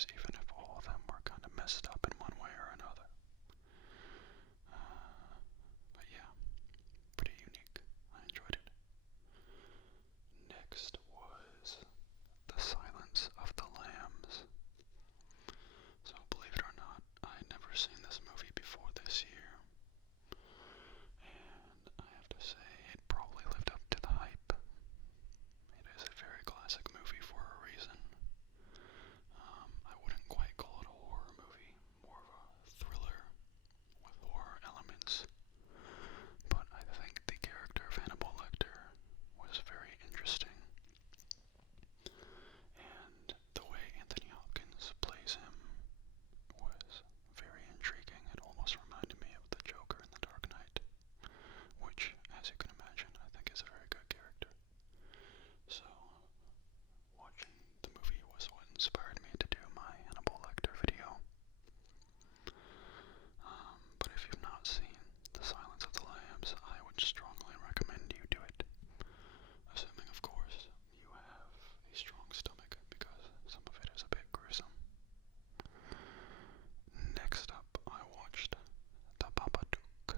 characters, even if all of them were kind of messed up in one way or another. But yeah, pretty unique. I enjoyed it. Next was The Silence of the Lambs. So believe it or not, I had never seen this movie before this year. And I have to say, it probably lived up to the hype. It is a very classic movie for a reason. I wouldn't quite call it a horror movie, more of a thriller with horror elements. But I think the character of Hannibal Lecter was very interesting. And the way Anthony Hopkins plays him was very intriguing. It almost reminded me of the Joker in The Dark Knight, which, as you can imagine, I think is a very good character. So, watching the movie was what inspired me to do my Hannibal Lecter video. But if you've not seen The Silence of the Lambs, I would strongly recommend you do it. Assuming, of course, you have a strong stomach, because some of it is a bit gruesome. Next up, I watched The Babadook.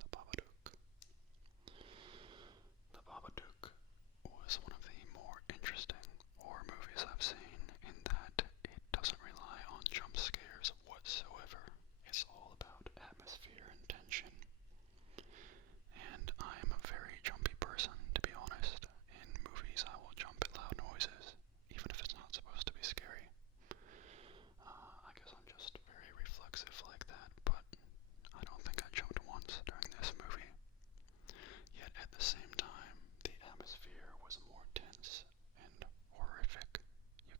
The Babadook. The Babadook was one of the more interesting horror movies I've seen in that it doesn't rely on jump scares whatsoever. It's all about atmosphere and tension. And I am a very jumpy person, to be honest. In movies, I will jump at loud noises, even if it's not supposed to be scary. I guess I'm just very reflexive like that, but I don't think I jumped once during this movie. Yet at the same time, the atmosphere was more tense and horrific. You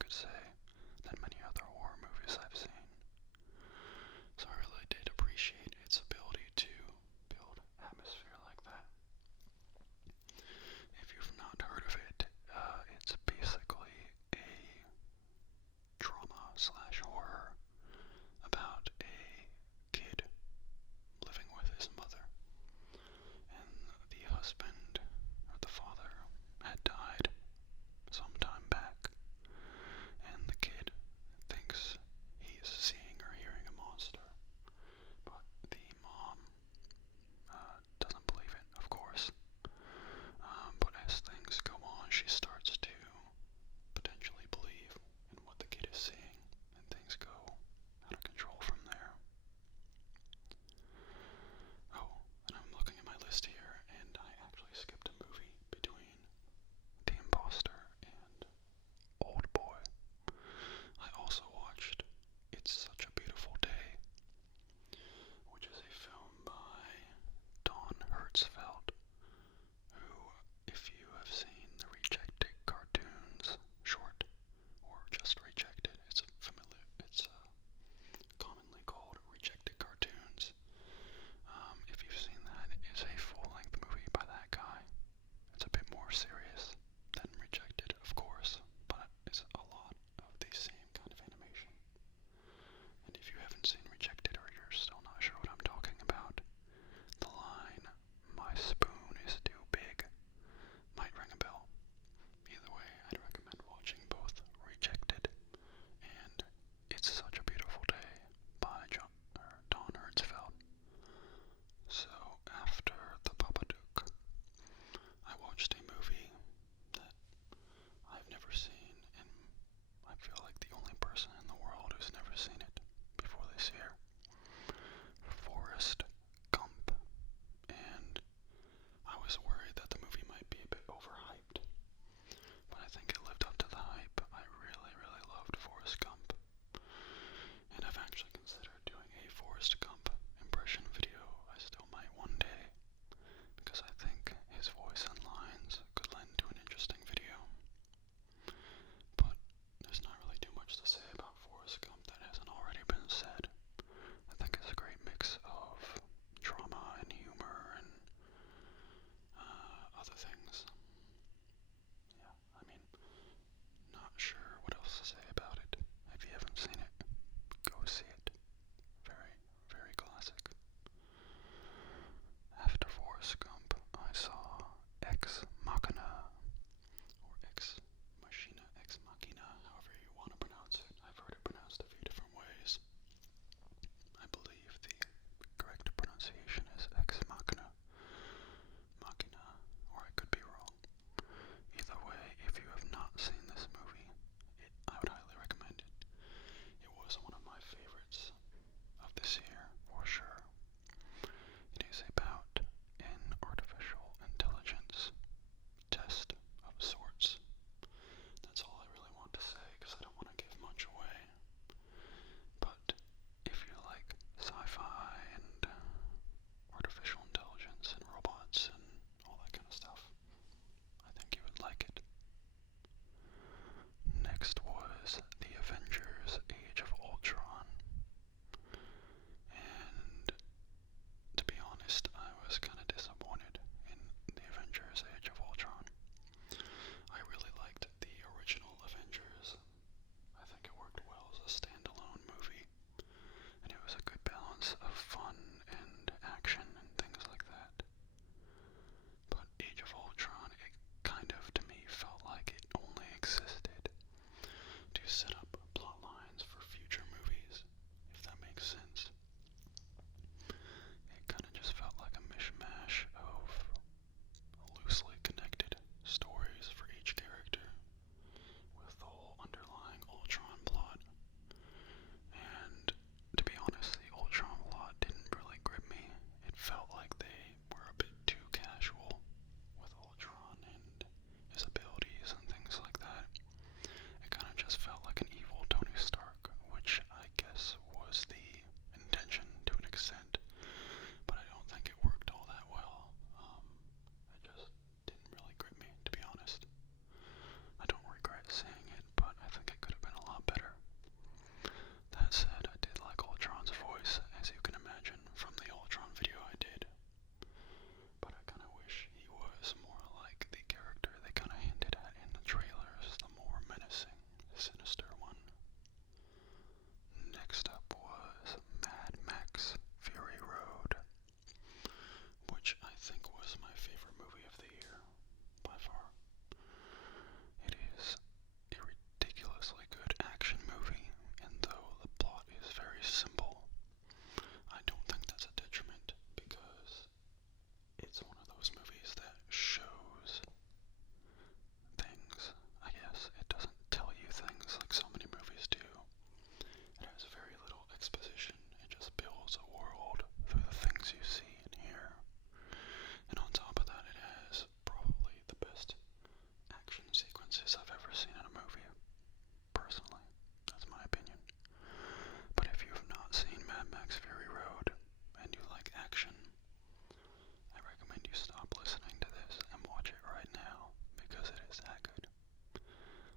it's that good.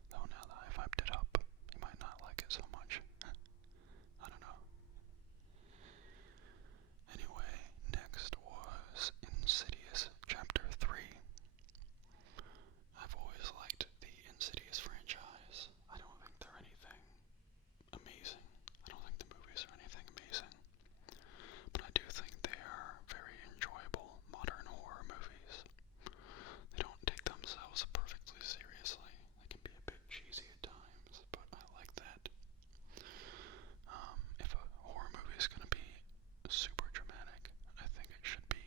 Though now that I've hyped it up, you might not like it so much. I don't know. Anyway, next was Insidious Chapter 3. I've always liked the Insidious franchise. I don't think they're anything amazing. I don't think the movies are anything amazing. But I do think they are very enjoyable modern horror movies. They don't take themselves perfectly seriously. They can be a bit cheesy at times, but I like that. If a horror movie is going to be super dramatic, I think it should be,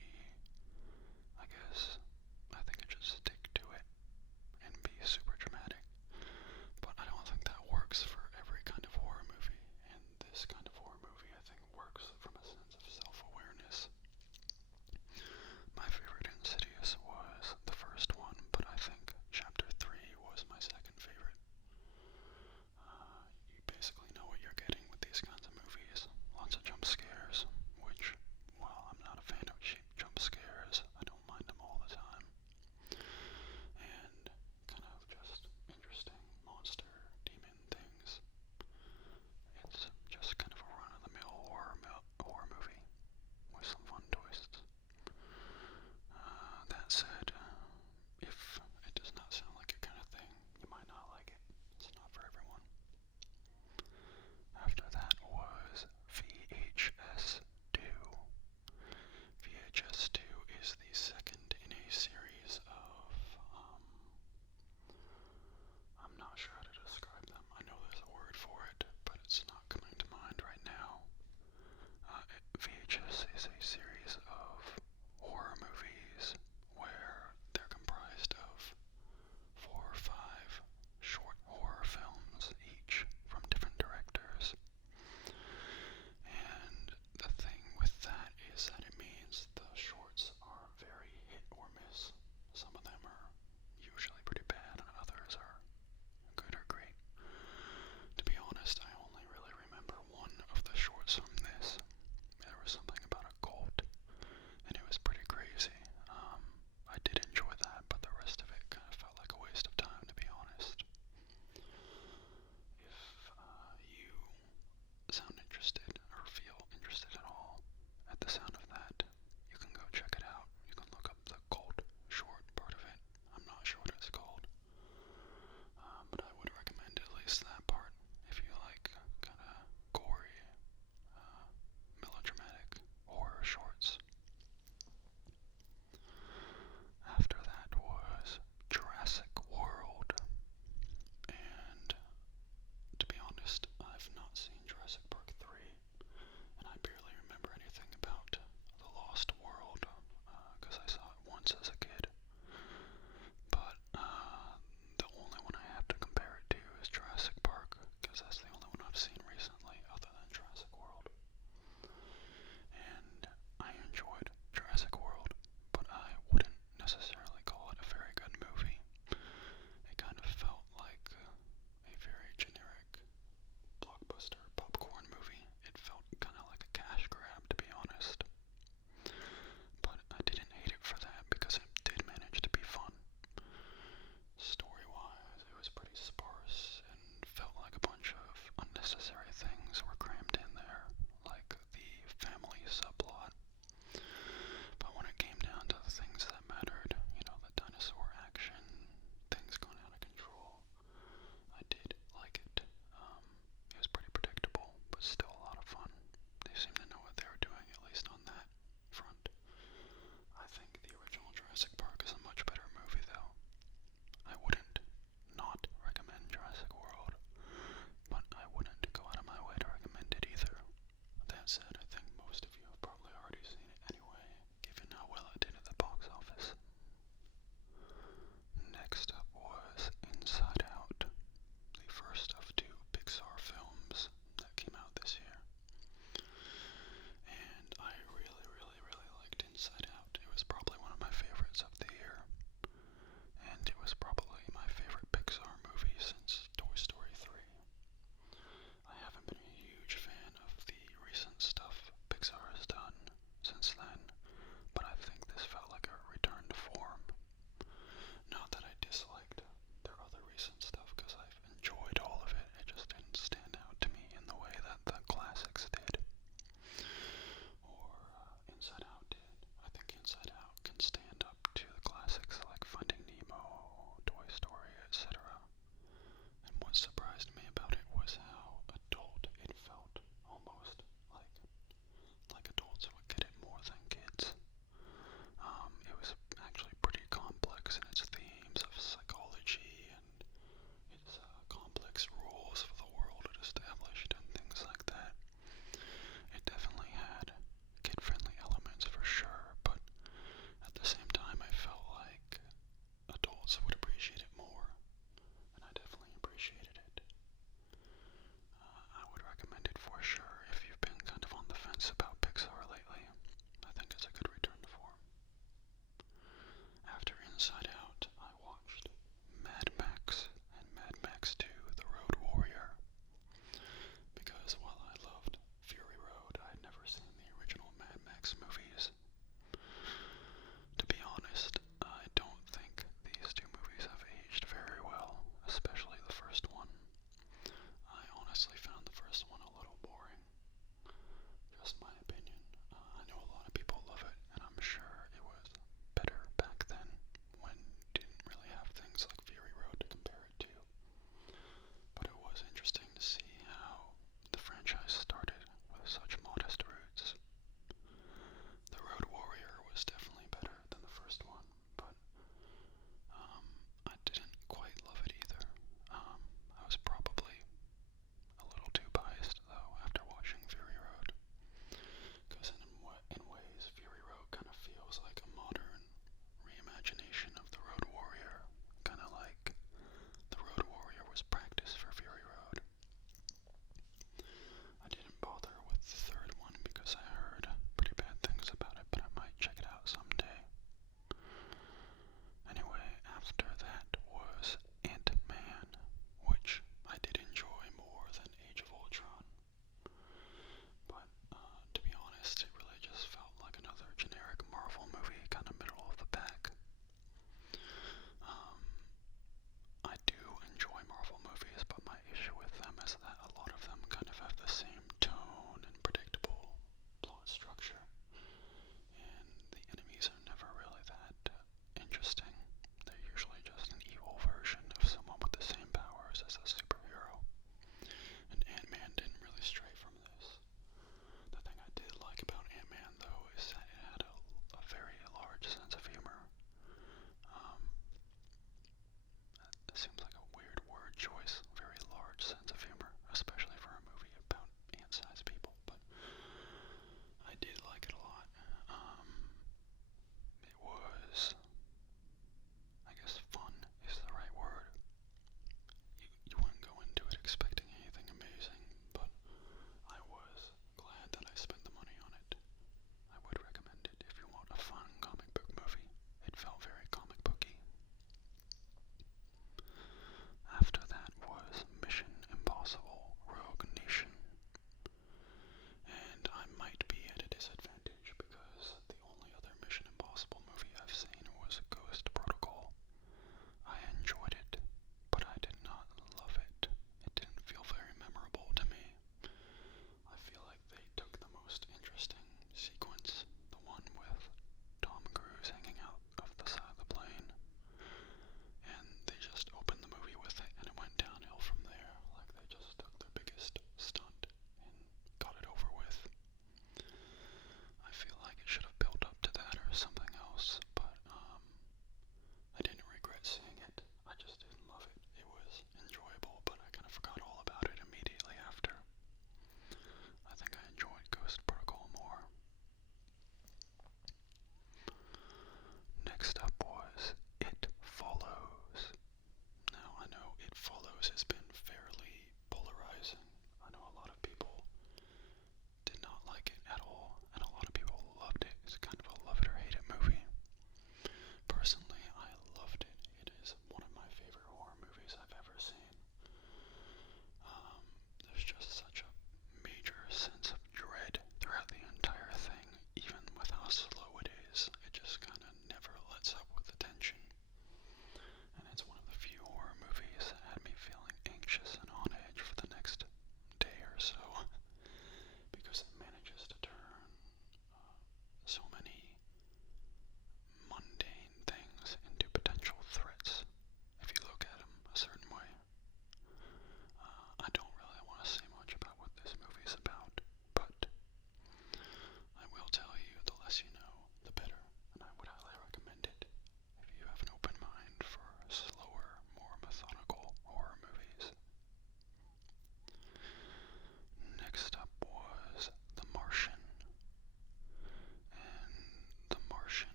I think it should stick to it and be super dramatic. But I don't think that works for every kind of horror movie, and this kind of horror movie I think works from a sense of self-awareness. My favorite Insidious was the first one, but I think Chapter 3 was my second favorite. You basically know what you're getting with these kinds of movies. Lots of jump scares, which, while I'm not a fan of cheap jump scares, I don't mind them all the time. And kind of just interesting monster, demon things. It's just kind of a run-of-the-mill horror movie with some fun twists. That said, if it does not sound like your kind of thing, you might not like it. It's not for everyone. After that was VHS 2. VHS 2 is the second in a series of, I'm not sure how to describe them. I know there's a word for it, but it's not coming to mind right now. VHS is a series of horror movies where they're comprised of 4 or 5 short horror films each from different directors. And the thing with that is that it means the shorts are very hit or miss. Some of them are usually pretty bad and others are good or great. To be honest, I only really remember one of the shorts from this. There was something about a cult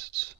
ghosts